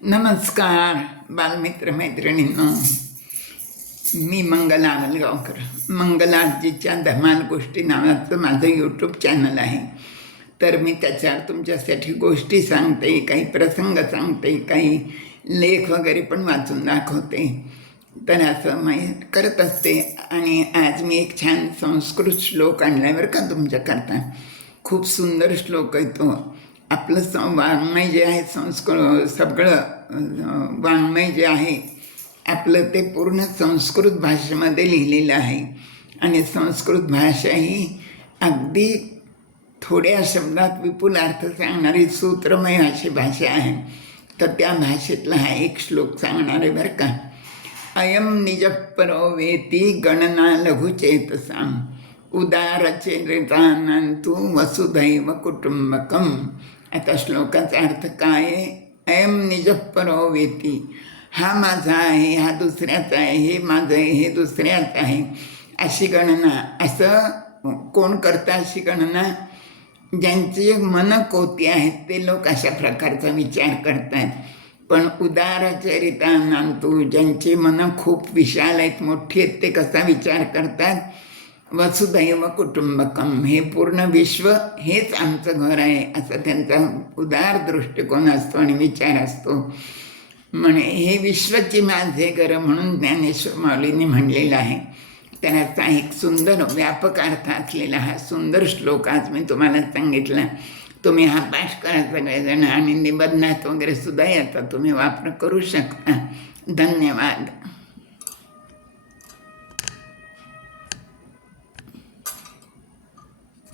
नमस्कार बालमित्र मैत्रिणींनो, मी मंगला आलगावकर. मंगलाजीच्या धमाल गोष्टी नावाचं माझं यूट्यूब चॅनल आहे. तर मी त्याच्यावर तुमच्यासाठी गोष्टी सांगते, काही प्रसंग सांगते, काही लेख वगैरे पण वाचून दाखवते. तर असं मी करत असते. आणि आज मी एक छान संस्कृत श्लोक आणला बरं का तुमच्याकरता. खूप सुंदर श्लोक आहे तो. आपलं वाङ्मय जे आहे, सगळं वाङ्मय जे आहे आपलं, ते पूर्ण संस्कृत भाषेमध्ये लिहिलेलं आहे. आणि संस्कृत भाषा ही अगदी थोड्या शब्दात विपुल अर्थ सांगणारी सूत्रमय अशी भाषा आहे. तर त्या भाषेतला हा एक श्लोक सांगणार आहे बरं का. अयम निजपरो वेती गणना लघुचेतसाम उदारचरितानंतु वसुधैव कुटुंबकम. आता श्लोकाचा अर्थ काय आहे? अयम निजपरो वेती, हा माझा आहे, हा दुसऱ्याचा आहे, हे माझं आहे, हे दुसऱ्याचं आहे, अशी गणना. असं कोण करतं अशी गणना? ज्यांची मन कोती आहेत ते लोक अशा प्रकारचा विचार करतात. पण उदारचरितानंतु, ज्यांची मनं खूप विशाल आहेत, मोठी आहेत, ते कसा विचार करतात? वसुधैव कुटुंबकम, हे पूर्ण विश्व हेच आमचं घर आहे, असा त्यांचा उदार दृष्टिकोन असतो आणि विचार असतो. म्हणे हे विश्वची माझे घर म्हणून ज्ञानेश्वर माऊलींनी म्हणलेलं आहे. त्याचा एक सुंदर व्यापक अर्थ असलेला हा सुंदर श्लोक आज मी तुम्हाला सांगितला. तुम्ही हा पाठ करा सगळेजण, आणि निबंधात वगैरे सुद्धा याचा तुम्ही वापर करू शकता. धन्यवाद.